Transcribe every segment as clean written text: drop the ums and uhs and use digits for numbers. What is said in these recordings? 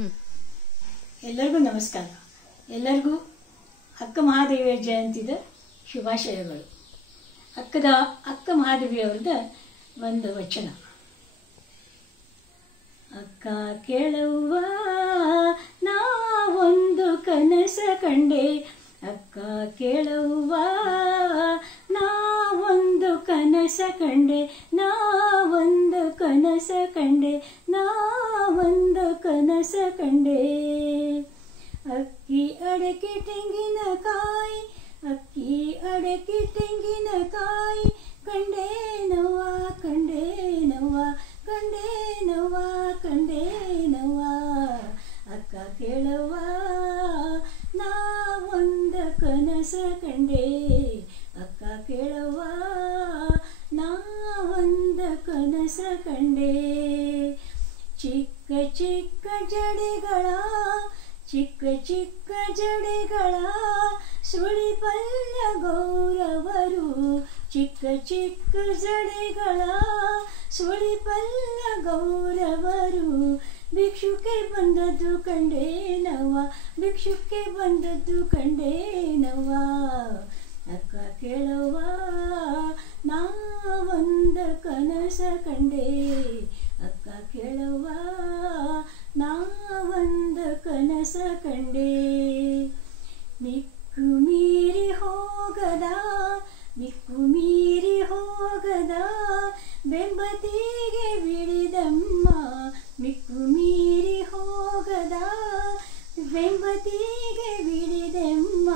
ಎಲ್ಲರಿಗೂ ನಮಸ್ಕಾರ. ಎಲ್ಲರಿಗೂ ಅಕ್ಕ ಮಹಾದೇವಿಯ ಜಯಂತಿದ ಶುಭಾಶಯಗಳು. ಅಕ್ಕ ಮಹಾದೇವಿಯವರದ ಒಂದು ವಚನ. ಅಕ್ಕ ಕೇಳುವ ನಾವೊಂದು ಕನಸ ಕಂಡೆ, ಅಕ್ಕ ಕೇಳುವ ನಾವೊಂದು ಕನಸ ಕಂಡೆ, ನಾವೊಂದು ಕನಸ ಕಂಡೆ, ನಾವೊಂದು ಕನಸ ಕಂಡೆ. ಅಕ್ಕಿ ಅಡಕೆ ತೆಂಗಿನಕಾಯಿ, ಅಕ್ಕಿ ಅಡಕೆ ತೆಂಗಿನಕಾಯಿ, ಕಂಡೇನವ್ವ ಕಂಡೇನವ್ವ ಕಂಡೇನವ್ವ ಕಂಡೇನವ್ವ. ಅಕ್ಕ ಕೇಳುವ ನಾವೊಂದು ಕನಸ ಕಂಡೆ, ಅಕ್ಕ ಕೇಳುವ ನಾವೊಂದು ಕನಸ ಕಂಡೆ. ಚಿಕ್ಕ ಚಿಕ್ಕ ಜಡೆಗಳ, ಚಿಕ್ಕ ಚಿಕ್ಕ ಜಡೆಗಳ ಸುಳಿಪಲ್ಲ ಗೌರವರು, ಚಿಕ್ಕ ಚಿಕ್ಕ ಜಡೆಗಳ ಸುಳಿಪಲ್ಲ ಗೌರವರು. ಭಿಕ್ಷುಕೆ ಬಂದದ್ದು ಕಂಡೇನವ್ವ, ಭಿಕ್ಷುಕೆ ಬಂದದ್ದು ಕಂಡೇನವ್ವ. ಅಕ್ಕ ಕೇಳುವ ನಾವೊಂದು ಕನಸ ಕಂಡೆ, ಅಕ್ಕ ಕೇಳುವ ನಾವೊಂದು ಕನಸ ಕಂಡೆ. ಮಿಕ್ಕು ಮೀರಿ ಹೋಗದ, ಮಿಕ್ಕು ಮೀರಿ ಹೋಗದ ಬೆಂಬತಿಗೆ ಬಿಡಿದಮ್ಮ, ಮಿಕ್ಕು ಮೀರಿ ಹೋಗದ ಬೆಂಬತಿಗೆ ಬಿಡಿದೆಮ್ಮ.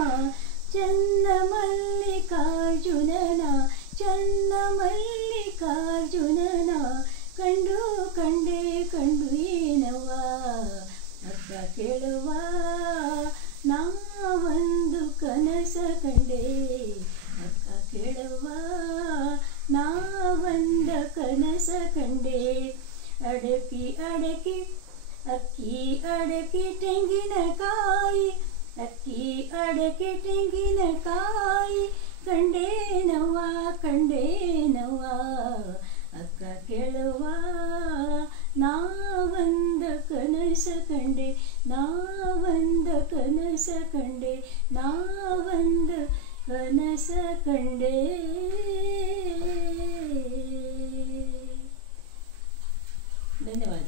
ಚನ್ನ ಮಲ್ಲಿಕಾರ್ಜುನನ, ಚನ್ನ ಮಲ್ಲಿಕಾರ್ಜುನನ ಕಂಡು ಕಂಡೆ ಕಂಡು ಏನವ್ವ. ಅಕ್ಕ ಕೇಳುವ ನಾವೊಂದು ಕನಸ ಕಂಡೆ, ಅಕ್ಕ ಕೇಳುವ ನಾವೊಂದು ಕನಸ ಕಂಡೆ. ಅಡಕಿ ಅಡಕಿ ಅಕ್ಕಿ ಅಡಕಿ ತೆಂಗಿನಕಾಯಿ, ಅಕ್ಕಿ ಅಡಕೆ ತೆಂಗಿನಕಾಯಿ, ಕಂಡೇನವ್ವ ಕಂಡೇನವ್ವ. ಅಕ್ಕ ಕೇಳುವ ನಾವೊಂದು ಕನಸ ಕಂಡೆ, ನಾವೊಂದು ಕನಸ ಕಂಡೆ, ನಾವೊಂದು ಕನಸ ಕಂಡೆ. ಧನ್ಯವಾದ.